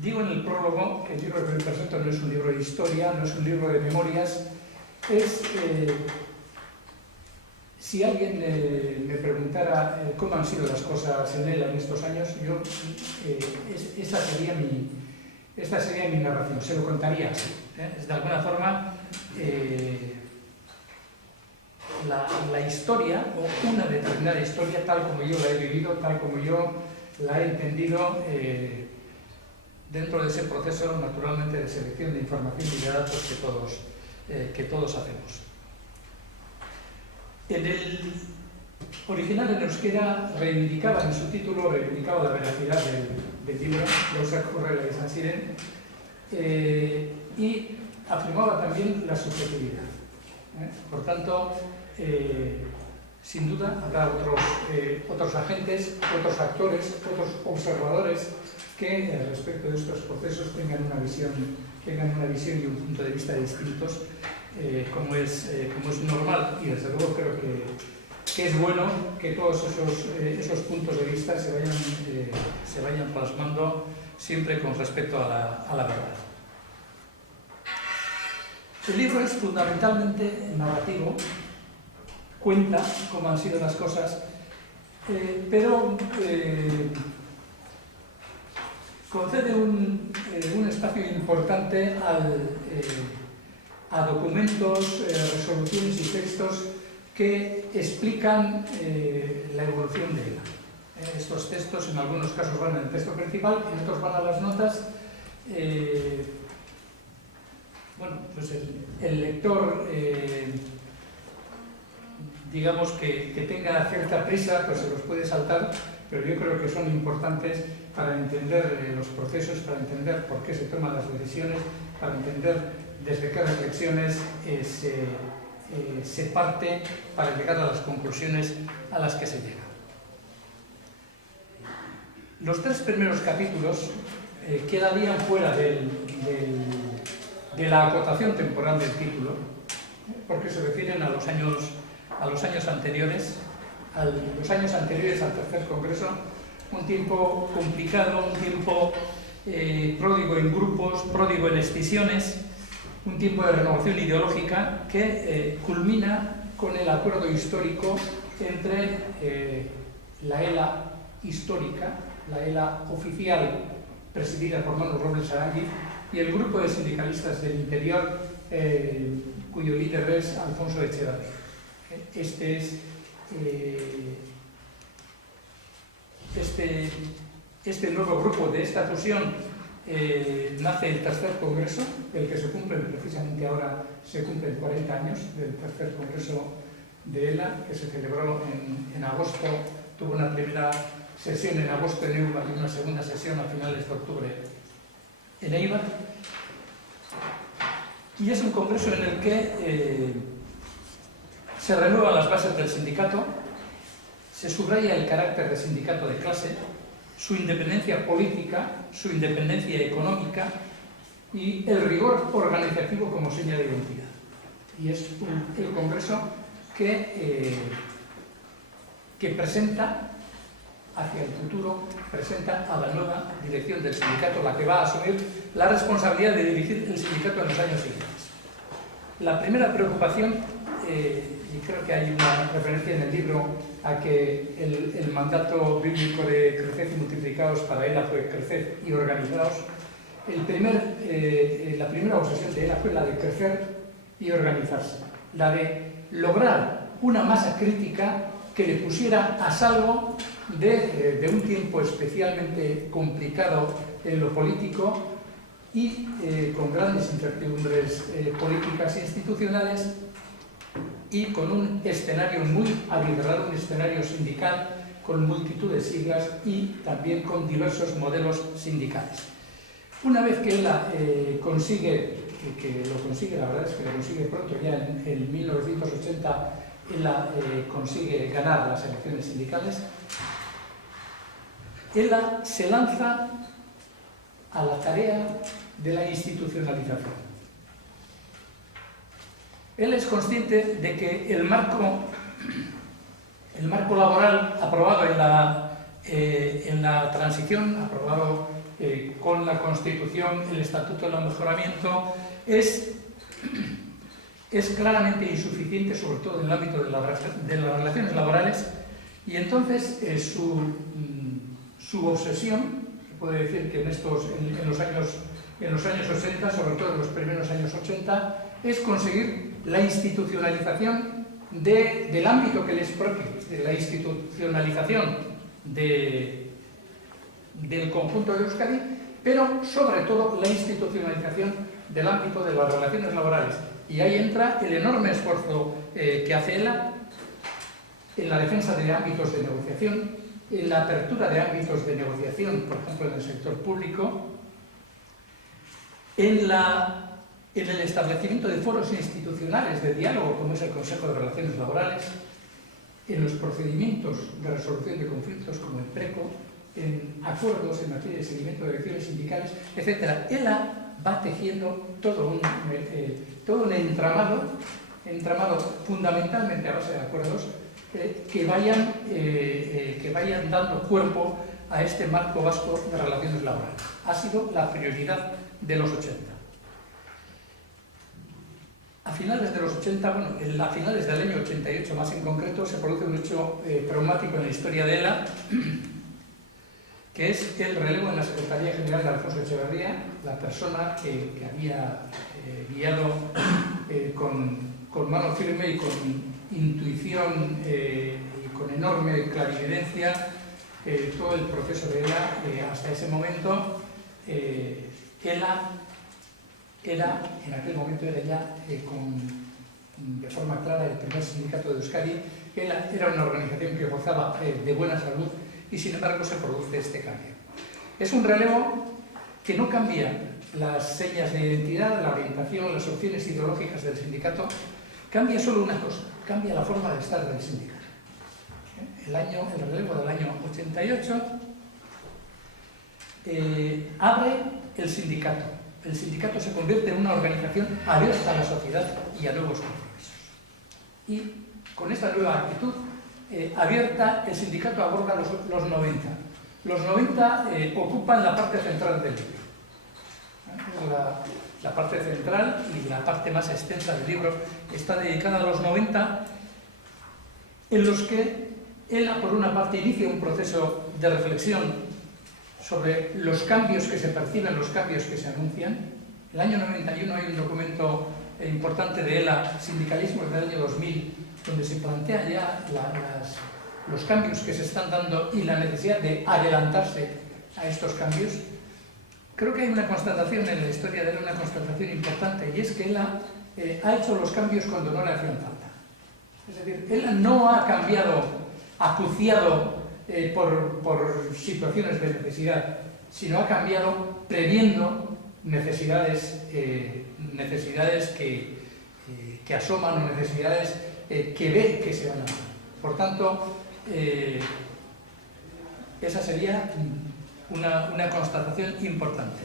Digo en el prólogo que el libro que presento no es un libro de historia, no es un libro de memorias, es... si alguien me preguntara cómo han sido las cosas en él en estos años, esta sería mi narración, se lo contaría así. Es de alguna forma la historia, o una determinada historia, tal como yo la he vivido, tal como yo la he entendido, dentro de ese proceso, naturalmente, de selección de información y de datos que todos hacemos. En el original en euskera reivindicaba en su título, reivindicaba la veracidad del libro, Gauzak Horrela izan ziren, y afirmaba también la subjetividad. Por tanto, sin duda habrá otros agentes, otros actores, otros observadores que respecto de estos procesos tengan una visión y un punto de vista distintos, como es normal, y desde luego creo que es bueno que todos esos puntos de vista se vayan plasmando siempre con respecto a la verdad. El libro es fundamentalmente narrativo, cuenta cómo han sido las cosas, pero concede un espacio importante a documentos, resoluciones y textos que explican la evolución de ELA. Estos textos en algunos casos van en el texto principal, en otros van a las notas. Bueno, pues el lector, digamos que tenga cierta prisa, pues se los puede saltar, pero yo creo que son importantes para entender los procesos, para entender por qué se toman las decisiones, para entender desde qué reflexiones se parte para llegar a las conclusiones a las que se llega. Los tres primeros capítulos quedarían fuera de la acotación temporal del título, porque se refieren a los años anteriores, al tercer congreso, un tiempo complicado, un tiempo pródigo en grupos, pródigo en escisiones, un tiempo de renovación ideológica que culmina con el acuerdo histórico entre la ELA histórica, la ELA oficial presidida por Manu Robles Arangui, y el grupo de sindicalistas del interior cuyo líder es Alfonso Echevarri. Este nuevo grupo, de esta fusión, nace el tercer congreso, el que se cumple precisamente ahora, se cumplen 40 años del tercer congreso de ELA, que se celebró en agosto, tuvo una primera sesión en agosto en Eibar y una segunda sesión a finales de octubre en Eibar. Y es un congreso en el que se renuevan las bases del sindicato, se subraya el carácter de sindicato de clase, su independencia política, su independencia económica y el rigor organizativo como seña de identidad. Y es el congreso que presenta hacia el futuro, presenta a la nueva dirección del sindicato, la que va a asumir la responsabilidad de dirigir el sindicato en los años siguientes. La primera preocupación, y creo que hay una referencia en el libro a que el mandato bíblico de creced y multiplicaos para ELA fue creced y organizaos, la primera obsesión de ELA fue la de crecer y organizarse, la de lograr una masa crítica que le pusiera a salvo de un tiempo especialmente complicado en lo político y con grandes incertidumbres políticas e institucionales, y con un escenario muy abigarrado, un escenario sindical con multitud de siglas y también con diversos modelos sindicales. Una vez que ELA consigue, la verdad es que lo consigue pronto, ya en 1980 ELA consigue ganar las elecciones sindicales, ELA se lanza a la tarea de la institucionalización. Él es consciente de que el marco laboral aprobado en la transición, aprobado con la Constitución, el Estatuto del Mejoramiento, es claramente insuficiente, sobre todo en el ámbito de las relaciones laborales, y entonces su obsesión, se puede decir que en los años 80, sobre todo en los primeros años 80, es conseguir la institucionalización del ámbito que les es propio, de la institucionalización del conjunto de Euskadi, pero sobre todo la institucionalización del ámbito de las relaciones laborales. Y ahí entra el enorme esfuerzo que hace ELA en la defensa de ámbitos de negociación, en la apertura de ámbitos de negociación, por ejemplo, en el sector público, en el establecimiento de foros institucionales de diálogo, como es el Consejo de Relaciones Laborales, en los procedimientos de resolución de conflictos, como el PRECO, en acuerdos en materia de seguimiento de elecciones sindicales, etc. ELA va tejiendo todo un entramado fundamentalmente a base de acuerdos que vayan dando cuerpo a este marco vasco de relaciones laborales. Ha sido la prioridad de los 80. A finales de los 80, bueno, a finales del año 88 más en concreto, se produce un hecho traumático en la historia de ELA, que es el relevo en la Secretaría General de Alfonso Echeverría, la persona que había guiado con mano firme y con intuición y con enorme clarividencia todo el proceso de ELA hasta ese momento. ELA era, en aquel momento era ya de forma clara el primer sindicato de Euskadi. ELA era una organización que gozaba de buena salud y sin embargo se produce este cambio. Es un relevo que no cambia las señas de identidad, la orientación, las opciones ideológicas del sindicato, cambia solo una cosa, cambia la forma de estar del sindicato. El relevo del año 88 abre el sindicato. El sindicato se convierte en una organización abierta a la sociedad y a nuevos compromisos. Y con esta nueva actitud abierta, el sindicato aborda los 90. Los 90 ocupan la parte central del libro. La parte central y la parte más extensa del libro está dedicada a los 90, en los que ELA, por una parte, inicia un proceso de reflexión sobre los cambios que se perciben, los cambios que se anuncian. En el año 91 hay un documento importante de ELA, Sindicalismo, del año 2000, donde se plantean ya los cambios que se están dando y la necesidad de adelantarse a estos cambios. Creo que hay una constatación en la historia de ELA, una constatación importante, y es que ELA ha hecho los cambios cuando no le hacían falta. Es decir, ELA no ha cambiado, acuciado por situaciones de necesidad, sino ha cambiado previendo necesidades que asoman o necesidades que ve que se van a dar. Por tanto, esa sería una constatación importante.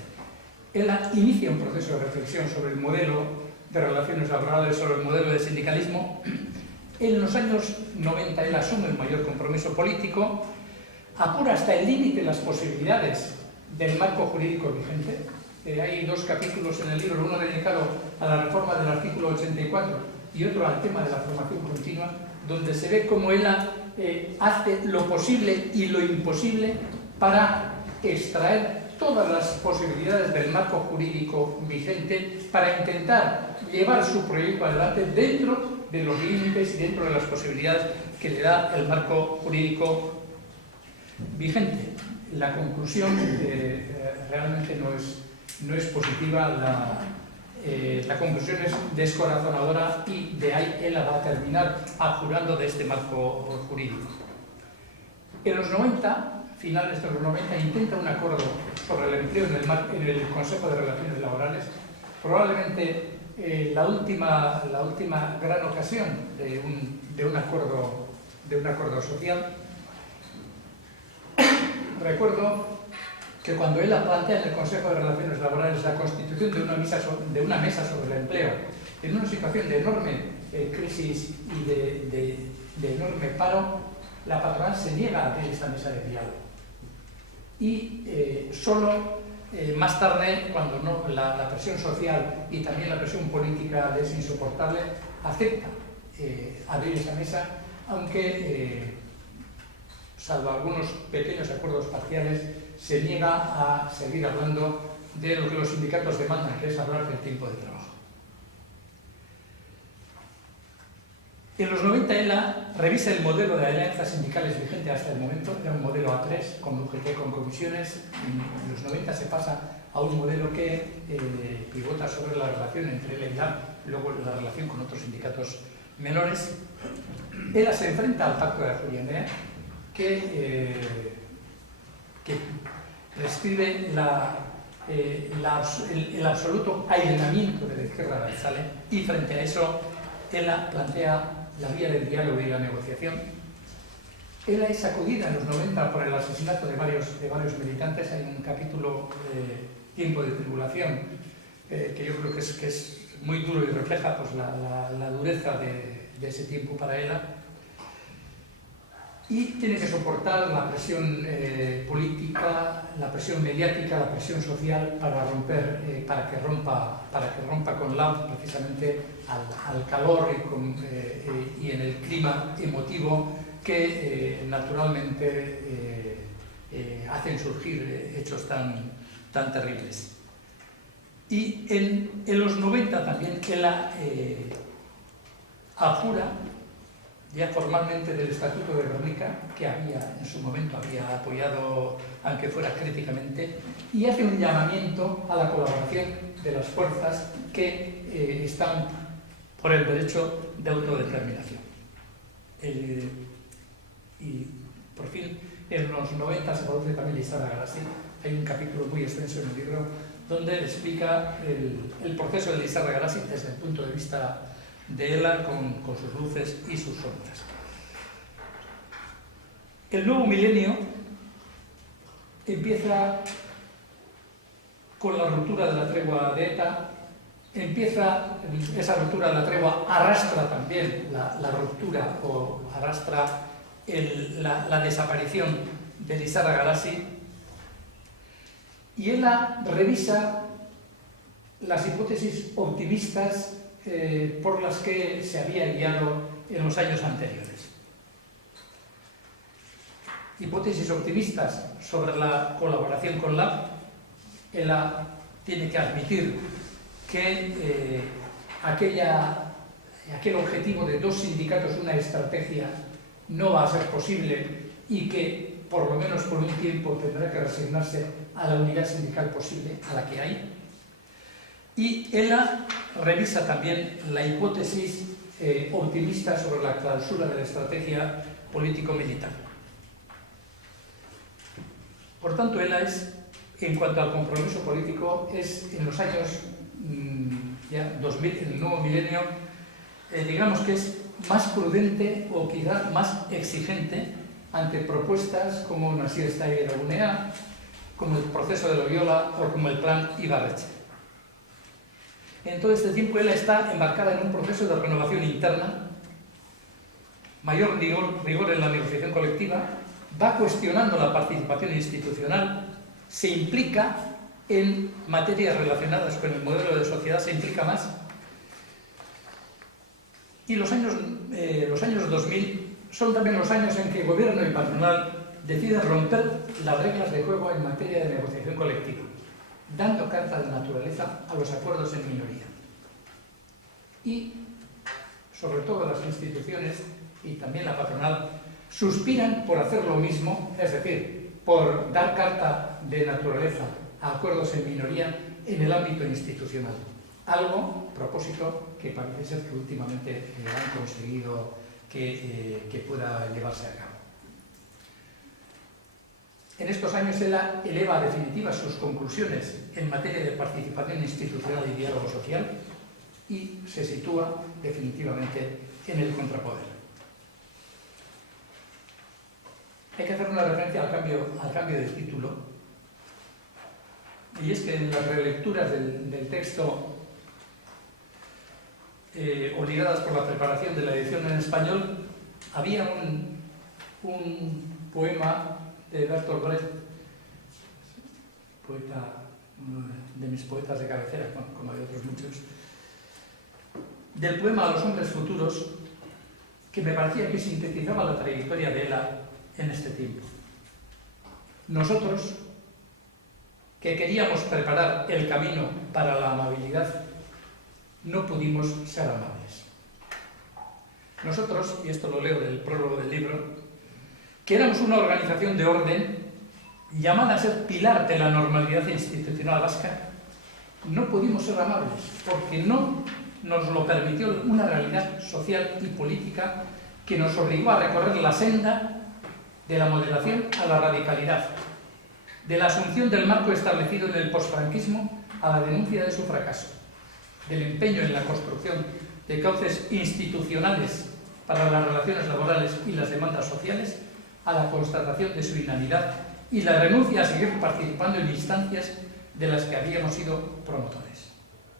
ELA inicia un proceso de reflexión sobre el modelo de relaciones laborales, sobre el modelo de sindicalismo. En los años 90 él asume el mayor compromiso político, apura hasta el límite las posibilidades del marco jurídico vigente. Hay dos capítulos en el libro, uno dedicado a la reforma del artículo 84 y otro al tema de la formación continua, donde se ve cómo ELA hace lo posible y lo imposible para extraer todas las posibilidades del marco jurídico vigente para intentar llevar su proyecto adelante dentro de los límites y dentro de las posibilidades que le da el marco jurídico vigente. La conclusión realmente no es positiva, la conclusión es descorazonadora y de ahí ELA va a terminar abjurando de este marco jurídico. En los 90, finales de los 90, intenta un acuerdo sobre el empleo en el Consejo de Relaciones Laborales, probablemente la última gran ocasión de un acuerdo social. Recuerdo que cuando él plantea en el Consejo de Relaciones Laborales la constitución de una mesa sobre el empleo, en una situación de enorme crisis y de enorme paro, la patronal se niega a abrir esta mesa de diálogo. y solo más tarde, cuando la presión social y también la presión política es insoportable, acepta abrir esa mesa, aunque, salvo algunos pequeños acuerdos parciales, se niega a seguir hablando de lo que los sindicatos demandan, que es hablar del tiempo de trabajo. En los 90 ELA revisa el modelo de alianzas sindicales vigente hasta el momento, era un modelo A3 con UGT, con comisiones. En los 90 se pasa a un modelo que pivota sobre la relación entre ELA y LAB, luego la relación con otros sindicatos menores. ELA se enfrenta al pacto de Ajuria Enea, que prescribe el absoluto aislamiento de la izquierda abertzale, y frente a eso ELA plantea la vía del diálogo y la negociación. ELA es sacudida en los 90 por el asesinato de varios militantes. Hay un capítulo Tiempo de Tribulación que yo creo que es muy duro y refleja pues, la dureza de ese tiempo para ELA. Y tiene que soportar la presión política, la presión mediática, la presión social para que rompa con LAB, precisamente al calor y en el clima emotivo que naturalmente hacen surgir hechos tan terribles. Y en los 90 también ELA apura ya formalmente del Estatuto de Gernika, que en su momento había apoyado, aunque fuera críticamente, y hace un llamamiento a la colaboración de las fuerzas que están por el derecho de autodeterminación. Y por fin, en los 90 se produce también Lizarra Garasi. Hay un capítulo muy extenso en el libro donde explica el proceso de Lizarra Garasi desde el punto de vista de ELA, con sus luces y sus sombras. El nuevo milenio empieza con la ruptura de la tregua de ETA. Esa ruptura de la tregua arrastra también la ruptura o arrastra la desaparición de Lizarra Garasi, y ELA revisa las hipótesis optimistas por las que se había guiado en los años anteriores. Hipótesis optimistas sobre la colaboración con LAB. ELA tiene que admitir que aquel objetivo de 2 sindicatos, una estrategia, no va a ser posible, y que por lo menos por un tiempo tendrá que resignarse a la unidad sindical posible, a la que hay. Y ELA revisa también la hipótesis optimista sobre la clausura de la estrategia político-militar. Por tanto, ELA en cuanto al compromiso político, en los años ya 2000, en el nuevo milenio, digamos que es más prudente o quizá más exigente ante propuestas como Nasir Steiger Gunea, como el proceso de Loyola o como el plan Ibarretxe. En todo este tiempo ELA está embarcada en un proceso de renovación interna, mayor rigor en la negociación colectiva, va cuestionando la participación institucional, se implica en materias relacionadas con el modelo de sociedad, se implica más. Y los años 2000 son también los años en que el gobierno y patronal deciden romper las reglas de juego en materia de negociación colectiva, dando carta de naturaleza a los acuerdos en minoría. Y, sobre todo, las instituciones y también la patronal suspiran por hacer lo mismo, es decir, por dar carta de naturaleza a acuerdos en minoría en el ámbito institucional. Algo, propósito, que parece ser que últimamente han conseguido que pueda llevarse a cabo. En estos años ELA eleva a definitivas sus conclusiones en materia de participación institucional y diálogo social y se sitúa definitivamente en el contrapoder. Hay que hacer una referencia al cambio de título, y es que en las relecturas del texto obligadas por la preparación de la edición en español, había un poema de Bertolt Brecht poeta, uno de mis poetas de cabecera, como hay otros muchos, del poema A los hombres futuros, que me parecía que sintetizaba la trayectoria de Ela en este tiempo. Nosotros, que queríamos preparar el camino para la amabilidad, no pudimos ser amables. Nosotros, y esto lo leo del prólogo del libro, que éramos una organización de orden llamada a ser pilar de la normalidad institucional vasca, no pudimos ser amables, porque no nos lo permitió una realidad social y política que nos obligó a recorrer la senda de la moderación a la radicalidad, de la asunción del marco establecido en el posfranquismo a la denuncia de su fracaso, del empeño en la construcción de cauces institucionales para las relaciones laborales y las demandas sociales, a la constatación de su inanidad y la renuncia a seguir participando en instancias de las que habíamos sido promotores.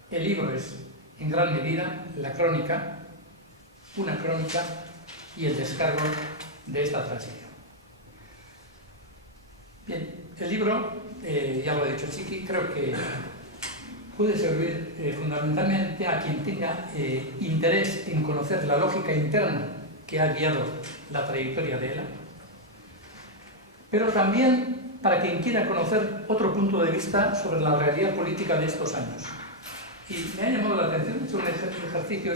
El libro es, en gran medida, la crónica, una crónica y el descargo de esta transición. Bien, el libro, ya lo ha dicho Chiqui, creo que puede servir fundamentalmente a quien tenga interés en conocer la lógica interna que ha guiado la trayectoria de Ela, pero también para quien quiera conocer otro punto de vista sobre la realidad política de estos años. Y me ha llamado la atención, he hecho un ejercicio,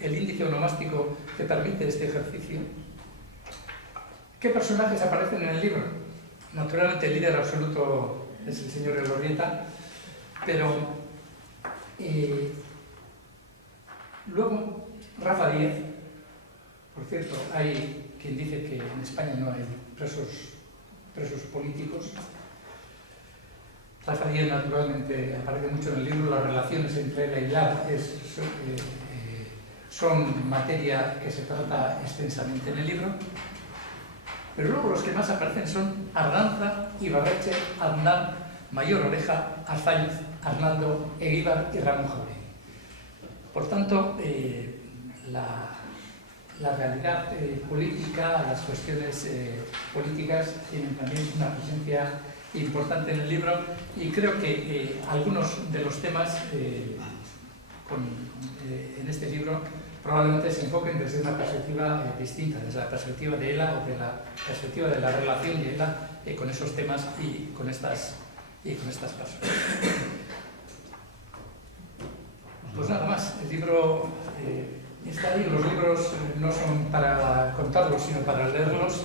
el índice onomástico que permite este ejercicio. ¿Qué personajes aparecen en el libro? Naturalmente el líder absoluto es el señor Elorrieta, pero luego Rafa Díez, por cierto, hay quien dice que en España no hay presos políticos. Rafa Díez naturalmente aparece mucho en el libro, las relaciones entre él y Lara son materia que se trata extensamente en el libro, pero luego los que más aparecen son Ardanza, Ibarretxe, Aznar, Mayor Oreja, Arzaiz, Arnaldo, Eguíbar y Ramón Jauregui. Por tanto, la realidad política, las cuestiones políticas tienen también una presencia importante en el libro y creo que algunos de los temas en este libro probablemente se enfoquen desde una perspectiva distinta, desde la perspectiva de Ela o de la perspectiva de la relación de Ela con esos temas y con estas personas. Pues nada más, el libro está ahí, los libros no son para contarlos, sino para leerlos.